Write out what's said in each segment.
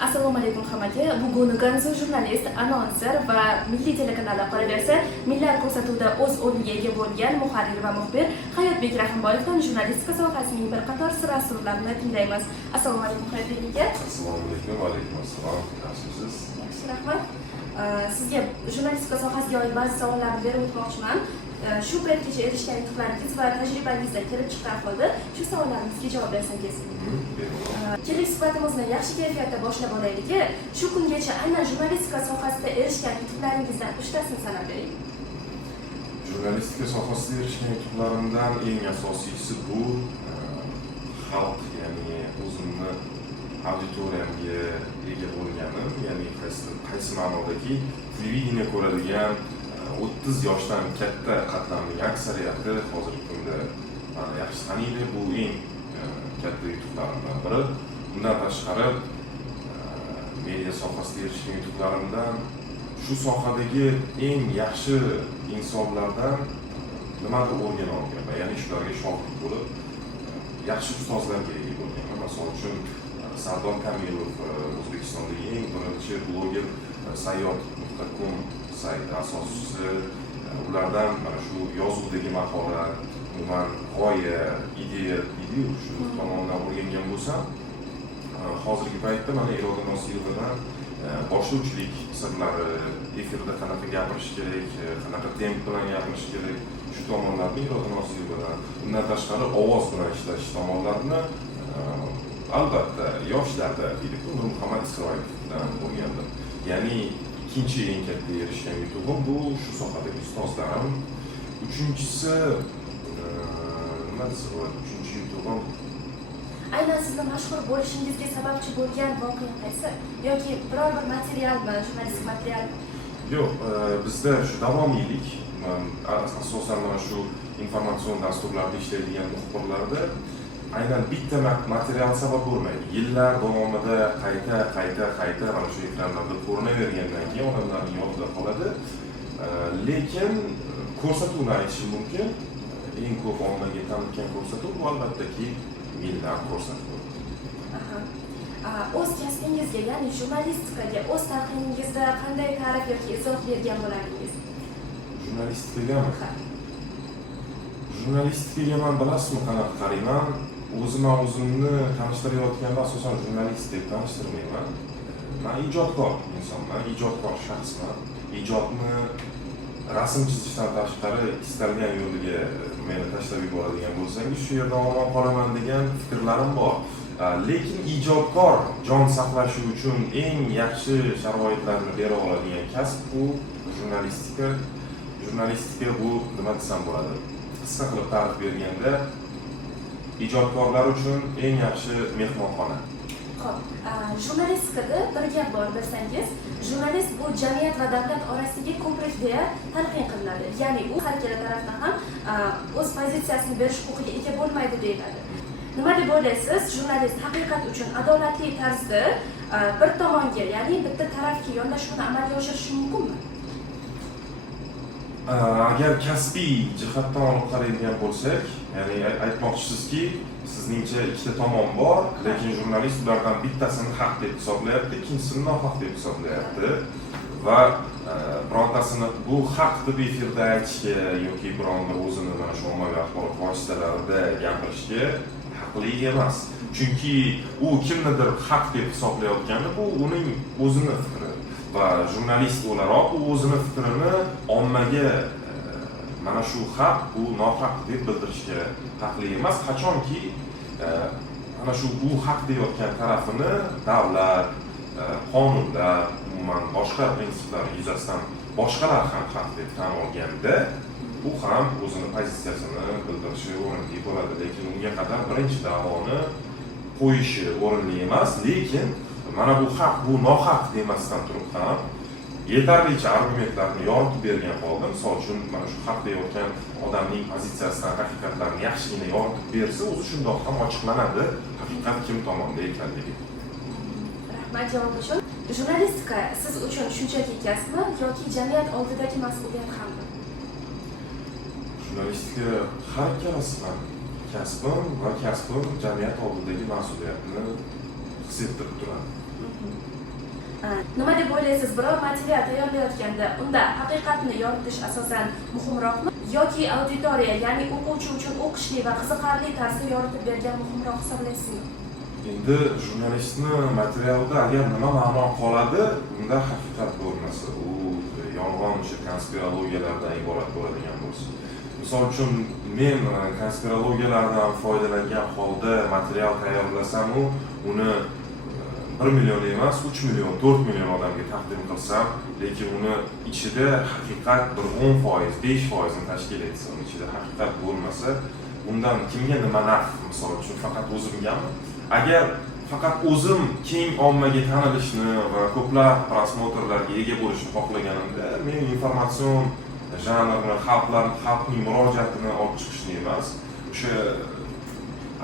Assalomu alaykum hammaga. Bugun Ganzo jurnalist, anonser va Milliy telekanalda qolaversa, Millat ko'rsatuvida o'z o'rniga ega bo'lgan muharrir va muxbir Hayotbek Rahimboyevdan jurnalistika sohasining bir qator sir asrorlarini tinglaymiz. Assalomu alaykum Hayotbek aka. Assalomu alaykum. Va alaykum assalom. Yaxshimisiz? Yaxshi, rahmat. Sizga jurnalistika sohasiga oid ba'zi savollarni berib o'tmoqchiman. Shu paytgacha erishgan yutuqlaringiz va tajribangizda kelib chiqqan holda shu savollarimizga javob bersangiz. Kelib suhbatimizni yaxshi kayfiyatda boshlab olaylik. Shu kungacha aynan jurnalistika sohasida erishgan yutuqlaringizdan 3 tasini sanab bering. Jurnalistika sohasida erishgan yutuqlarimdan eng asosiysi bu xalq, ya'ni o'zimni auditoriyamga ega bo'lganim, ya'ni qaysi ma'nodaki televideniya ko'radigan 30 yoshdan katta qatlamning aksariyati hozirgi kunda meni yaxshi taniydi. Bu eng katta yutuqlarimdan biri. Bundan tashqari media sohasida erishgan yutuqlarimdan shu sohadagi eng yaxshi insonlardan nimadir o'rgana olganman, ya'ni shularga shogird bo'lib yaxshi ustozlarga ega bo'lganman. Masalan uchun Sardor Kamilov O'zbekistondagi eng birinchi bloger sayyod.com sayti asoschisi, ulardan mana shu yozuvdagi mahorat, umuman g'oya, ideya shu tomonidan o'rgangan bo'lsam, hozirgi paytda mana Iroda Nosirovadan boshlovchilik sirlari, efirda qanaqa gapirish kerak, qanaqa temp bilan gapirish kerak, shu tomonlarni Iroda Nosirovadan, undan tashqari ovoz bilan ishlash tomonlarini albatta yoshlarda Muhammad Isroilovdan o'rgandim. Ya'ni ikkinchi eng katta erishgan yutug'im bu shu sohadagi ustozlarim. Uchinchisi nima desam bo'ladi? Uchinchi yutug'im Aynan sizni mashhur bo'lishingizga sababchi bo'lgan voqea qaysi? Yoki biror bir materialmi, jurnalistik materialmi? Yo'q, bizda shu davomiylik, asosan mana shu informatsion dasturlarda ishlaydigan muxbirlarda aynan bitta material sabab bo'lmaydi. Yillar davomida qayta mana shu ekranlarda ko'rinavergandan keyin odamlarning yodida qoladi. Lekin ko'rsatuvni aytishim mumkin. Eng ko'p ommaga tanilgan ko'rsatuv bu albattaki Millat ko'rsatuvi. O'z kasbingizga, ya'ni jurnalistikaga o'z talqiningizda qanday ta'rif yoki izoh bergan bo'lardingiz? Jurnalistikagami? Jurnalistikaga men bilasizmi qanaqa qarayman? O'zimni tanishtirayotganda asosan jurnalist deb tanishtirmayman. Men ijodkor insonman, ijodkor shaxsman. Ijodni rasm chizishdan tashqari istalgan yo'liga meni tashlab yuboradigan bo'lsangiz, shu yerda omon qolaman degan fikrlarim bor. Lekin ijodkor jon saqlashi uchun eng yaxshi sharoitlarni bera oladigan kasb bu jurnalistika. Jurnalistika bu nima desam bo'ladi? Qisqa qilib ta'rif berganda ijodkorlar uchun eng yaxshi mehmonxona. Xo'p, jurnalistikada bir gap bor bilsangiz, jurnalist bu jamiyat va davlat orasidagi ko'prik deya talqin qilinadi. Ya'ni u har ikkala tarafdan ham o'z pozitsiyasini berish huquqiga ega bo'lmaydi deyiladi. Nima deb o'ylaysiz? Jurnalist haqiqat uchun adolatli tarzda bir tomonga, ya'ni bitta tarafga yondashuvni amalga oshirishi mumkinmi? Agar kasbiy jihatdan olib qaraydigan bo'lsak, ya'ni aytmoqchisizki, sizningcha ikkita tomon bor, lekin jurnalist ulardan bittasini haq deb hisoblayapti, ikkinchisini nohaq deb hisoblayapti va birontasini bu haq deb efirda aytishga yoki biron bir o'zini mana shu ommaviy axborot vositalarida gapirishga haqli emas. Chunki u kimnidir haq deb hisoblayotgani bu uning o'zini fikri. Va jurnalist o'laroq u o'zini fikrini ommaga mana shu haq, bu nohaq deb bildirishga haqli emas. Qachonki mana shu bu haq deyotgan tarafini davlat, qonunlar, umuman boshqa prinsiplar yuzasidan boshqalar ham haq deb tan olganda, u ham o'zini pozitsiyasini bildirishi o'rinli bo'ladi. Lekin unga qadar birinchi da'voni qo'yishi o'rinli emas. Lekin mana bu haq, bu nohaq demasdan turib ham yetarlicha argumentlarni yoritib bergan holda, misol uchun mana shu haq deyotgan odamning pozitsiyasidan haqiqatlarni yaxshigina yoritib bersa, o'zi shundoq ham ochiqlanadi, haqiqat kim tomonda ekanligi. Rahmat javob uchun. Jurnalistika siz uchun shunchaki kasbmi yoki jamiyat oldidagi mas'uliyat hammi? Jurnalistika har ikkalasi ham kasbim va kasbim jamiyat oldidagi mas'uliyatni his ettirib turadi. Nima deb o'ylaysiz, biror material tayyorlayotganda unda haqiqatni yoritish asosan muhimroqmi yoki auditoriya, ya'ni o'quvchi uchun o'qishli va qiziqarli tarzda yoritib bergan muhimroq hisoblaysizmi? Endi jurnalistni materialda agar nima ma'no qoladi, unda haqiqat bo'lmasa, u yolg'on o'sha konspirologiyalardan iborat bo'ladigan bo'lsa. Misol uchun men konspirologiyalardan foydalangan holda material tayyorlasam, uni 1 million emas, 3 million, 4 million odamga taqdim qilsam, lekin uni ichida haqiqat bir 10%, 5% ni tashkil etsa, uni ichida haqiqat bo'lmasa, undan kimga nima naf? Misol uchun faqat o'zimgami? Agar faqat o'zim keng ommaga tanilishni va ko'plab prosmotrlarga ega bo'lishni xohlaganimda, men informatsion janrni, xalqning murojaatini olib chiqishni emas, o'sha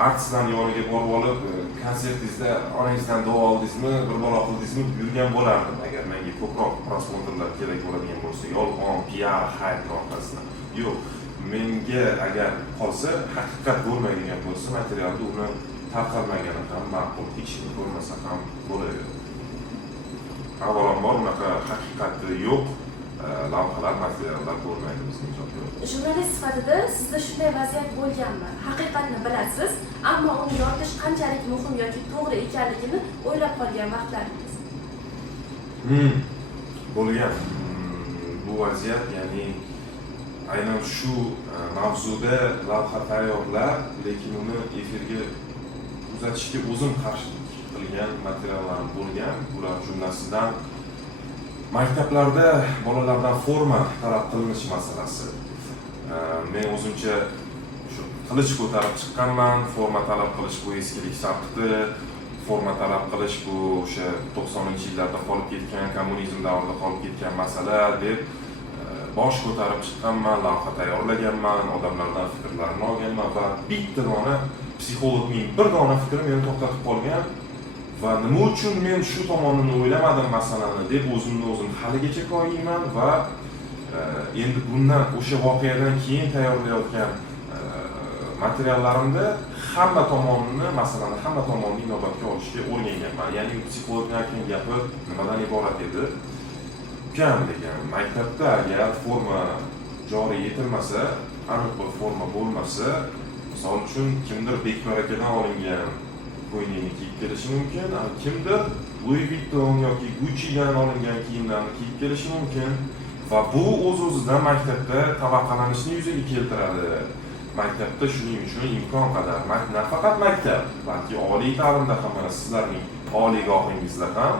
artistlarni yoniga borib olib, konsertingizda onangizdan duo oldingizmi, bir bola qildingizmi deb yurgan bo'lardim, agar menga ko'proq prosmotrlar kerak bo'ladigan bo'lsa, yolg'on, PR, hayt orqasidan. Yo'q, menga agar qolsa, haqiqat bo'lmaydigan bo'lsa, materialda uni tarqalmagani ham ma'qul, hech kim ko'rmasa ham bo'ladi. Avvalambor unaqa haqiqati yo'q lavhalar, materiallar ko'rmaydi bizning ijodda. Jurnalist sifatida sizda shunday vaziyat bo'lganmi? Haqiqatni bilasiz, ammo uni yoritish qanchalik muhim yoki to'g'ri ekanligini o'ylab qolgan vaqtlaringiz. Bo'lgan. Bu vaziyat, ya'ni aynan shu mavzuda lavha tayyorlab, lekin uni efirga uzatishga o'zim qarshilik qilgan materiallarim bo'lgan. Bular jumlasidan maktablarda bolalardan forma talab qilinish masalasi. Men o'zimcha shu qilich ko'tarib chiqqanman, forma talab qilish bu eskilik sharqdi, forma talab qilish bu o'sha 90-yillarda qolib ketgan, kommunizm davrida qolib ketgan masala deb bosh ko'tarib chiqqanman, lavha tayyorlaganman, odamlardan fikrlarini olganman va bitta dona psixologning bir dona fikri meni to'xtatib qolgan va nima uchun men shu tomonini o'ylamadim masalani deb o'zimni o'zim haligacha qo'ymayman va endi bundan o'sha voqeadan keyin tayyorlayotgan materiallarimda hamma tomonni, masalani hamma tomonni inobatga olishga o'rganganman. Ya'ni psixologning aytgan gapi nimadan iborat edi? Ukam degan, maktabda agar forma joriy etilmasa, aniq bir forma bo'lmasa, misol uchun kimdir Bekmarakadan olingan ko'ylakni kiyib kelishi mumkin, kimdir Louis Vuitton yoki Gucci'dan olingan kiyimlarni kiyib kelishi mumkin va bu o'z-o'zidan maktabda tabaqalanishni yuzaga keltiradi. Maktabda shuning uchun imkon qadar, nafaqat maktab, balki oliy ta'limda ham, mana sizlarning oliygohingizda ham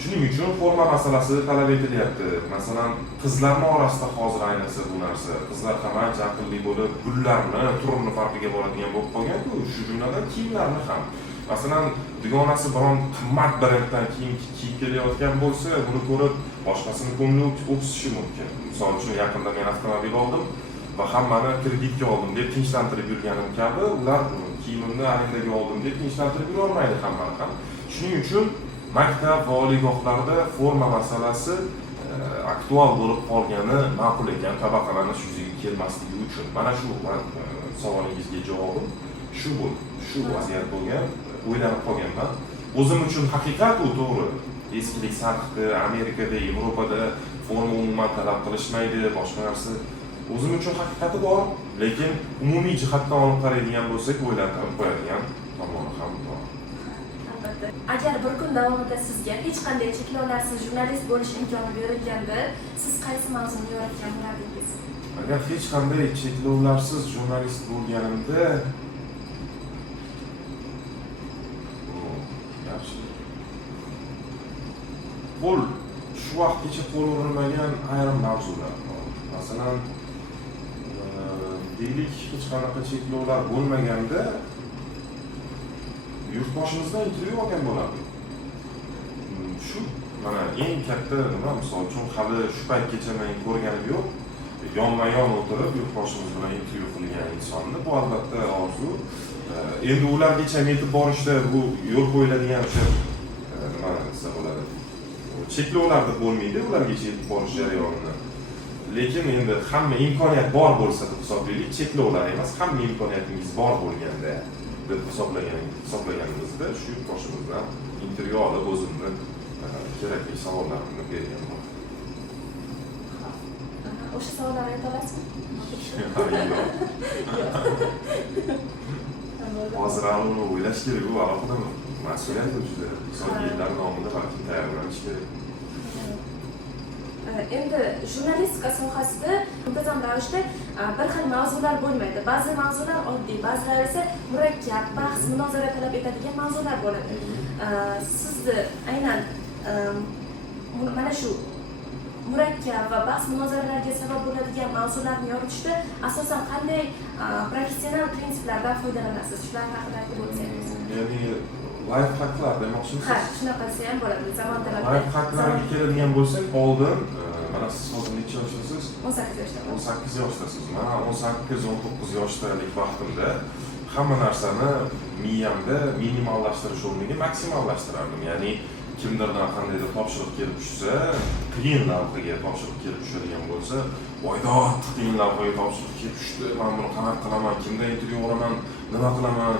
shuning uchun forma masalasi talab etilyapti. Masalan, qizlarning orasida hozir ayniqsa bu narsa, qizlar ham ancha aqlli bo'lib, gullarni turini farqiga boradigan bo'lib qolgan-ku, shu jumladan kiyimlarni ham. Masalan, dugonasi biron qimmat brenddan kiyim kiyib kelayotgan bo'lsa, buni ko'rib boshqasini ko'ngli o'ksishi mumkin. Misol uchun yaqinda men avtomobil oldim va hammani kreditga oldim deb tinchlantirib yurganim kabi, ular kiyimimni arendaga oldim deb tinchlantirib yura olmaydi hammani ham. Shuning uchun maktab va oliygohlarda forma masalasi aktual bo'lib qolgani ma'qul ekan, tabaqalanish yuzaga kelmasligi uchun. Mana shu savolingizga javobim shu vaziyat bo'lgan, o'ylanib qolganman. O'zim uchun haqiqat u to'g'ri. Eskilik sarqdi, Amerikada, Yevropada forma umuman talab qilishmaydi, boshqa narsa. O'zim uchun haqiqati bor, lekin umumiy jihatdan olib qaraydigan bo'lsak, o'ylantirib qo'yadigan tomoni ham bor. Albatta. Agar bir kun davomida sizga hech qanday cheklovlarsiz jurnalist bo'lish imkoni berilganda, siz qaysi mavzuni yoritgan bo'lardingiz? Agar hech qanday cheklovlarsiz jurnalist bo'lganimda, shu vaqtgacha qo'l urilmagan ayrim mavzular bor. Masalan, deylik, hech qanaqa cheklovlar bo'lmaganda yurtboshimizdan intervyu olgan bo'lardim. Shu mana eng katta nima, misol uchun hali shu paytgacha men ko'rganim yo'q. Yonma-yon o'tirib yurtboshimiz bilan intervyu qilgan insonni, bu albatta orzu. Endi ulargacha yetib borishda bu yo'l qo'yiladigan o'sha nima desa bo'ladi. Cheklovlar deb bo'lmaydi ulargacha yetib borish jarayonini. Lekin endi hamma imkoniyat bor bo'lsa deb hisoblaylik, cheklovlar emas, hamma imkoniyatingiz bor bo'lganda deb hisoblaganimizda shu yurtboshimizdan intervyu olib o'zimni kerakli savollarimni bergan bo'ldim. O'sha savollarni ayta olasizmi? Hozir uni o'ylash kerak, u alohida mas'uliyat juda so'nggi yillar nomida balki tayyorlanish kerak. Endi jurnalistika sohasida muntazam ravishda bir xil mavzular bo'lmaydi. Ba'zi mavzular oddiy, ba'zilari esa murakkab, bahs, munozara talab etadigan mavzular bo'ladi. Sizni aynan mana shu murakkab va bahs munozaralarga sabab bo'ladigan mavzularni yoritishda asosan qanday professional prinsiplardan foydalanasiz? Shular haqida aytib o'tsangiz. Ya'ni life hacklar demoqchimisiz? Ha, shunaqasi ham bo'ladi. Zamon talabiga. Life hacklarga keladigan bo'lsak, oldin mana siz hozir necha yoshdasiz? 18 yoshdaman. 18 yoshdasiz. Mana 18-19 yoshdalik vaqtimda hamma narsani miyamda minimallashtirish o'rniga maksimallashtirardim. Ya'ni kimdirdan qandaydir topshiriq kelib tushsa, qiyin lavhaga topshiriq kelib tushadigan bo'lsa, voydod qiyin lavhaga topshiriq kelib tushdi, men buni qanaqa qilaman, kimdan intervyu olaman, nima qilaman,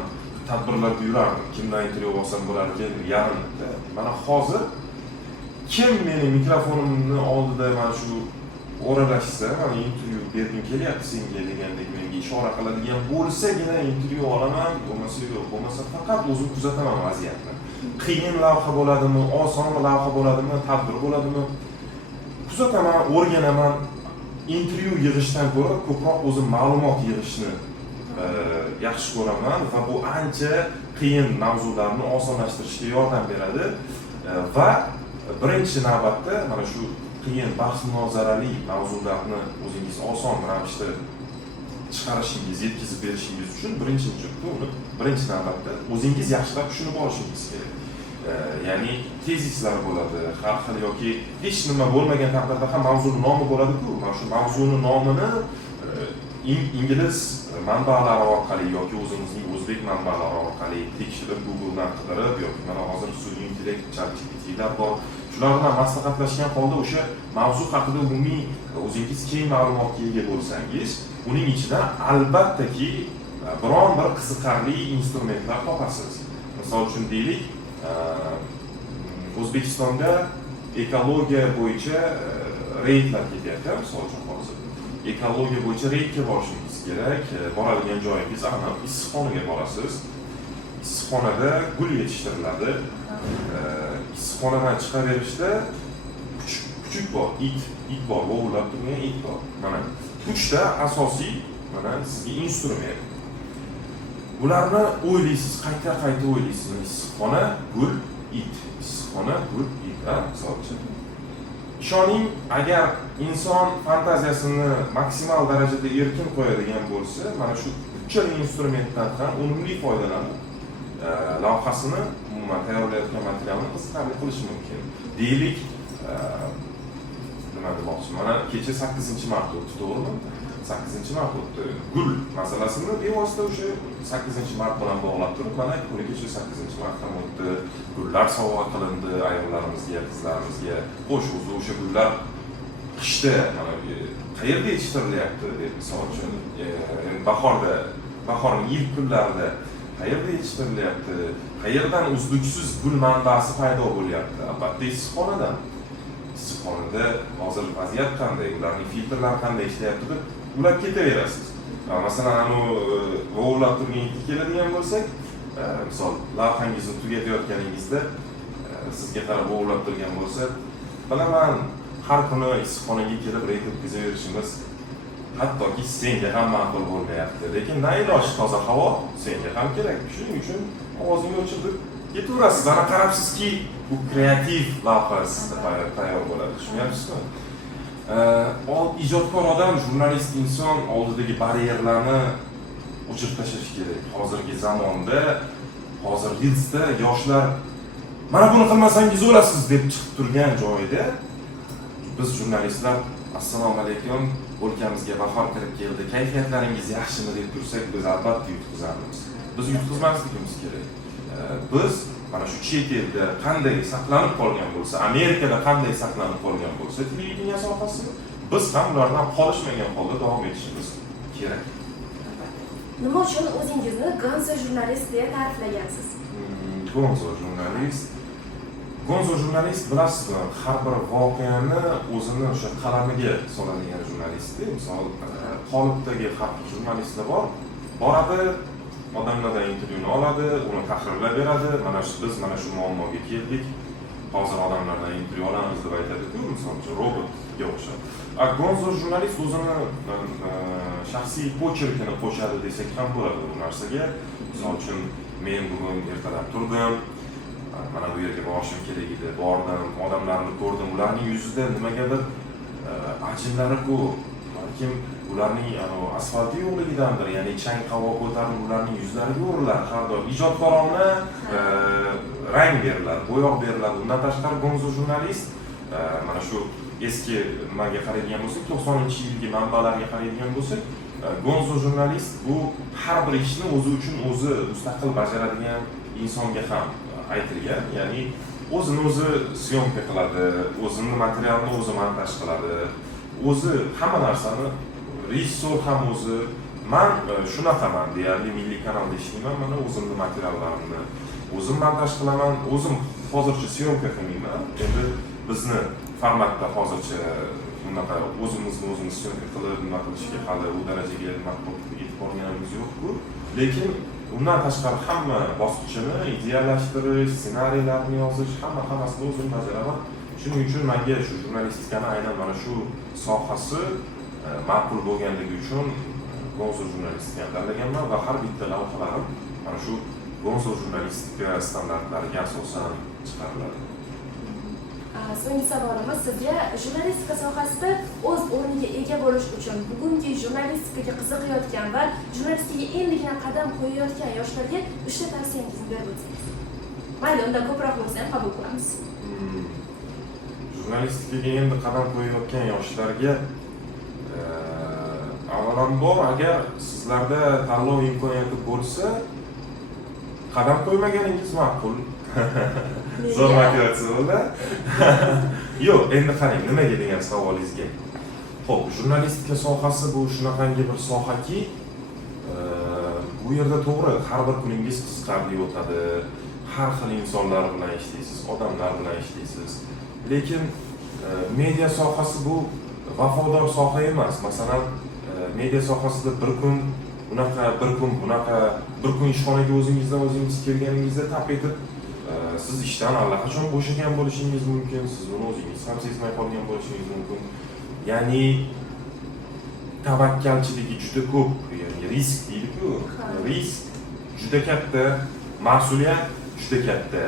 tadbirlarga yurardim. Kimdan intervyu olsam bo'larkan, yarimda. Mana hozir kim meni mikrofonimni oldida mana shu o'ralashsa, mana intervyu bergim kelyapti senga degandek menga ishora qiladigan bo'lsagina intervyu olaman, bo'lmasa yo'q, bo'lmasa faqat o'zim kuzataman vaziyatni. Qiyin lavha bo'ladimi, oson lavha bo'ladimi, tadbir bo'ladimi, kuzataman, o'rganaman. Intervyu yig'ishdan ko'ra ko'proq o'zim ma'lumot yig'ishni yaxshi ko'raman va bu ancha qiyin mavzularni osonlashtirishga yordam beradi va birinchi navbatda mana shu qiyin bahs munozarali mavzularni o'zingiz oson ravishda chiqarishingiz, yetkazib berishingiz uchun birinchi navbatda o'zingiz yaxshilab tushunib olishingiz kerak. Ya'ni tezislar bo'ladi, har xil yoki hech nima bo'lmagan taqdirda ham mavzuni nomi bo'ladi-ku. Mana shu mavzuni nomini ingliz manbalari orqali yoki o'zimizning o'zbek manbalari orqali tekshirib Google'dan qidirib yoki mana hozir sun'iy intellekt, ChatGPT'lar bor. Shular bilan maslahatlashgan holda o'sha mavzu haqida umumiy o'zingiz keng ma'lumotga ega bo'lsangiz, uning ichida albattaki biron bir qiziqarli instrumentlar topasiz. Misol uchun deylik, O'zbekistonda ekologiya bo'yicha reydlar ketyapti, misol uchun hozir. Ekologiya bo'yicha reydga borishingiz kerak. Boradigan joyingiz aniq, issiqxonaga borasiz. Issiqxonada gul yetishtiriladi. Issiqxonadan chiqaverishda kuchuk bor, it bor, vovullab turgan it bor. Mana uchta asosiy mana sizga instrument. Bularni o'ylaysiz, qayta o'ylaysiz. Issiqxona, gul, it. Issiqxona, gul, it, misol uchun. Ishoning, agar inson fantaziyasini maksimal darajada erkin qo'yadigan bo'lsa, mana shu uchala instrumentdan ham unumli foydalanib, lavhasini umuman tayyorlayotgan materialni qiziqarli qilish mumkin. Deylik, nima demoqchiman? Mana kecha 8-mart o'tdi, to'g'rimi? 8-mart o'tdi. Gul masalasini bevosita o'sha 8-mart bilan bog'lab turib, mana kuni kecha 8-mart ham o'tdi. Gullar sovg'a qilindi ayollarimizga, qizlarimizga. Xo'sh, o'sha gullar qishda mana qayerda yetishtirilyapti deb misol uchun, bahorning ilk kunlarida qayerda yetishtirilyapti? Qayerdan uzluksiz gul manbasi paydo bo'lyapti? Albatta issiqxonadan. Issiqxonada hozir vaziyat qanday, ularning filtrlari qanday ishlayapti deb ulab ketaverasiz. Masalan, vovullab turgan itga keladigan bo'lsak, misol lavhangizni tugatayotganingizda sizga qarab vovullab turgan bo'lsa, bilaman, har kuni issiqxonaga kelib reyd o'tkazaverishimiz hattoki senga ham ma'qul bo'lmayapti. Lekin nailoj toza havo senga ham kerak. Shuning uchun ovozingni o'chirib ketaverasiz. Ana qarabsizki, bu kreativ lavha sizda tayyor bo'ladi. Tushunyapsizmi? Ijodkor odam, jurnalist inson oldidagi baryerlarni o'chirib tashlash kerak. Hozirgi zamonda, hozir Reels'da yoshlar mana buni qilmasangiz o'lasiz deb chiqib turgan joyda biz jurnalistlar assalomu alaykum, o'lkamizga bahor kirib keldi, kayfiyatlaringiz yaxshimi deb tursak, biz albatta yutqizamiz. Biz yutqizmasligimiz kerak. Biz mana shu chet elda qanday saqlanib qolgan bo'lsa, Amerikada qanday saqlanib qolgan bo'lsa, televideniya sohasi, biz ham ulardan qolishmagan holda davom etishimiz kerak. Nima uchun o'zingizni gonzo jurnalist deya ta'riflagansiz? Gonzo jurnalist. Gonzo jurnalist bilasizmi, har bir voqeani o'zini o'sha qalamiga soladigan jurnalist. Misol, qolipdagi har bir jurnalistlar bor, boradi, odamlardan intervyuni oladi, uni tahrirlab beradi. Biz mana shu muammoga keldik. Hozir odamlardan intervyu olamiz deb aytadi-ku, misol uchun robotga o'xshab. Gonzo jurnalist o'zini shaxsiy pocherkini qo'shadi desak ham bo'ladi bu narsaga. Misol uchun men bugun ertalab turdim, mana bu yerga borishim kerak edi, bordim, odamlarni ko'rdim, ularning yuzida nimagadir ajinlari ko'p. Balkim ularning asfalti yo'qligidandir, ya'ni chang havo ko'tarilib ularning yuzlariga uriladi har doim. Ijodkorona rang beriladi, bo'yoq beriladi. Undan tashqari Gonzo jurnalist mana shu eski nimaga qaraydigan bo'lsak, 90-yilgi manbalarga qaraydigan bo'lsak, Gonzo jurnalist bu har bir ishni o'zi uchun o'zi mustaqil bajaradigan insonga ham aytilgan. Ya'ni o'zini o'zi syomka qiladi, o'zini materialni o'zi montaj qiladi, o'zi hamma narsani, rejissor ham o'zi. Men shunaqaman, deyarli Milliy kanalda ishlayman, mana o'zimni materiallarimni o'zim montaj qilaman, o'zim hozircha syomka qilmayman. Endi bizni formatda hozircha bunaqa o'zimizni syomka qilib nima qilishga hali u darajaga yetib borganimiz yo'q-ku. Lekin undan tashqari hamma bosqichini idealashtirish, ssenariylarni yozish, hammasini o'zim bajaraman. Shuning uchun menga shu jurnalistikani aynan mana shu sohasi ma'qul bo'lganligi uchun Gonzo jurnalistikani tanlaganman va har bitta lavhalarim mana shu Gonzo jurnalistika standartlariga asosan chiqariladi. So'nggi savolimiz sizga jurnalistika sohasida o'z o'rniga ega bo'lish uchun bugungi jurnalistikaga qiziqayotgan va jurnalistikaga endigina qadam qo'yayotgan yoshlarga 3 ta tavsiyangizni berib o'tsangiz. Mayli, undan ko'proq bo'lsa ham qabul qilamiz. Jurnalistikaga endi qadam qo'yayotgan yoshlarga avvalambor, agar sizlarda tanlov imkoniyati bo'lsa, qadam qo'ymaganingiz ma'qul. Zo'r motivatsiya bo'ldi. Yo'q, endi qarang, nimaga degan savolingizga. Xo'p, jurnalistika sohasi bu shunaqangi bir sohaki, bu yerda to'g'ri, har bir kuningiz qiziqarli o'tadi. Har xil insonlar bilan ishlaysiz, odamlar bilan ishlaysiz. Lekin media sohasi bu vafodor soha emas. Masalan, media sohasida bir kun bunaqa, bir kun ishxonaga o'zingiz kelganingizda tap etib siz ishdan allaqachon bo'shagan bo'lishingiz mumkin, siz buni o'zingiz ham sezmay qolgan bo'lishingiz mumkin. Ya'ni tavakkalchiligi juda ko'p, ya'ni risk deydi-ku. Risk juda katta, mas'uliyat juda katta.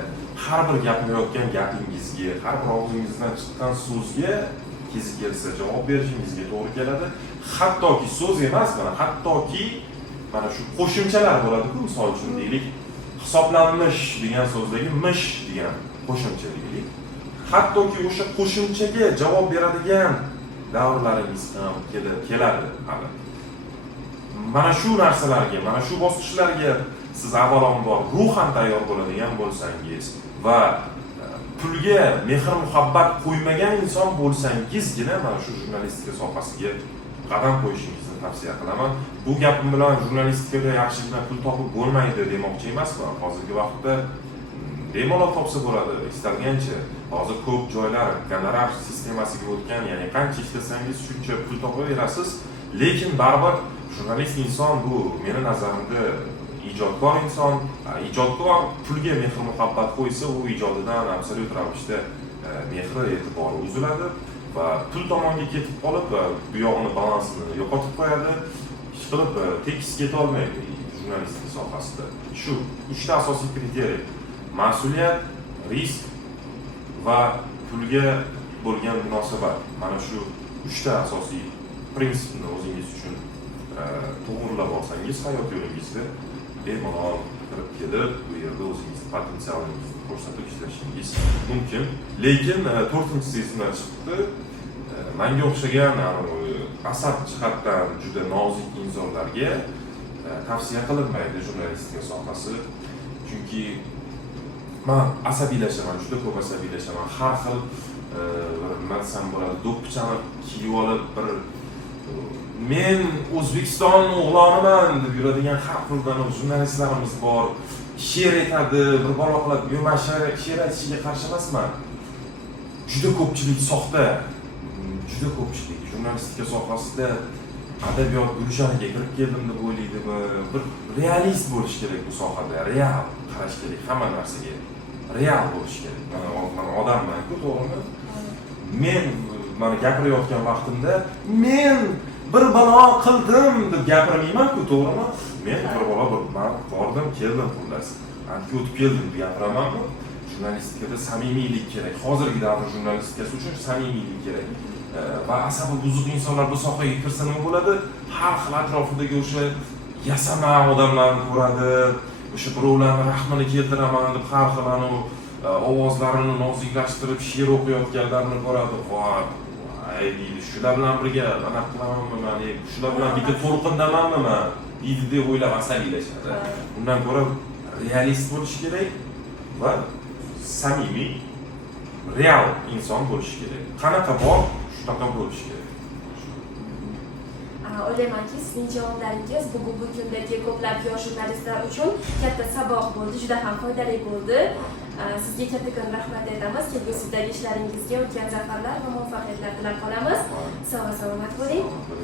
Har bir gapirayotgan gapingizga, har bir og'zingizdan chiqqan so'zga kezi kelsa javob berishingizga to'g'ri keladi. Hattoki so'z emas, hattoki mana shu qo'shimchalar bo'ladi-ku, misol uchun deylik, hisoblanmish degan so'zdagi mish degan qo'shimcha deylik. Hattoki o'sha qo'shimchaga javob beradigan davrlaringiz ham keladi hali. Mana shu narsalarga, mana shu bosqichlarga siz avvalambor ruhan tayyor bo'ladigan bo'lsangiz va pulga mehr-muhabbat qo'ymagan inson bo'lsangizgina mana shu jurnalistika sohasiga qadam qo'yishingizni tavsiya qilaman. Bu gapim bilan jurnalistikada yaxshigina pul topib bo'lmaydi demoqchi emasman. Hozirgi vaqtda bemalol topsa bo'ladi, istalgancha. Hozir ko'p joylar gonorar sistemasiga o'tgan, ya'ni qancha ishlasangiz shuncha pul topaverasiz. Lekin baribir jurnalist inson bu meni nazarimda ijodkor inson. Ijodkor pulga mehr-muhabbat qo'ysa, u ijodidan absolyut ravishda mehri, e'tibori uziladi va pul tomonga ketib qolib, bu yo'g'ini balansini yo'qotib qo'yadi. Hech qilib tekis keta olmaydi jurnalistika sohasida. Shu 3 ta asosiy kriteriya: mas'uliyat, risk va pulga bo'lgan munosabat. Mana shu 3 ta asosiy prinsipni o'zingiz uchun to'g'rilab olsangiz, hayot yo'lingizda bemalol kirib kelib, bu yerda o'zingiz potensialingizni ko'rsatib ishlashingiz mumkin. Lekin 4-sezondan chiqdi. Menga o'xshagan asab jihatdan juda nozik insonlarga tavsiya qilinmaydi jurnalistika sohasi. Chunki men asabiylashaman, juda ko'p asabiylashaman. Har xil nima desam bo'ladi, do'ppichani kiyib olib, bir men O'zbekiston o'g'loniman deb yuradigan har turdan jurnalistlarimiz bor. she'r aytadi, bir balo qiladi. Yo, men she'r aytishiga qarshi emasman. Juda ko'pchilik soxta. Juda ko'pchilik jurnalistika sohasida adabiyot gulshaniga kirib keldim deb o'ylaydimi? Bir realist bo'lish kerak bu sohada, real qarash kerak hamma narsaga. Real bo'lish kerak. Men odamman-ku, to'g'rimi? Men mana gapirayotgan vaqtimda men bir balo qildim deb gapirmayman-ku, to'g'rimi? Men bir balo men bordim, keldim xullas. Ancha o'tib keldim deb gapiramanmi? Jurnalistikada samimiylik kerak. Hozirgi davr jurnalistikasi uchun samimiylik kerak. Va asabi buzuq insonlar bu sohaga kirsa nima bo'ladi? Har xil atrofidagi o'sha yasama odamlarni ko'radi. O'sha birovlarning rahmini keltiraman deb har xil ovozlarini noziklashtirib she'r o'qiyotganlarni ko'radi. Voy, deydi, shular bilan birga mana qilamanmi men, shular bilan bitta to'lqindamanmi men, deydi deb o'ylab asabiylashadi. Undan ko'ra realist bo'lish kerak va samimiy, real inson bo'lish kerak. Qanaqa bor, shunaqa bo'lish kerak. O'ylaymanki, sizning javoblaringiz bugungi kundagi ko'plab yosh jurnalistlar uchun katta saboq bo'ldi, juda ham foydali bo'ldi. Sizga kattakon rahmat aytamiz. Kelgusidagi ishlaringizga ulkan zafarlar va muvaffaqiyatlar tilab qolamiz. Sog' va salomat bo'ling.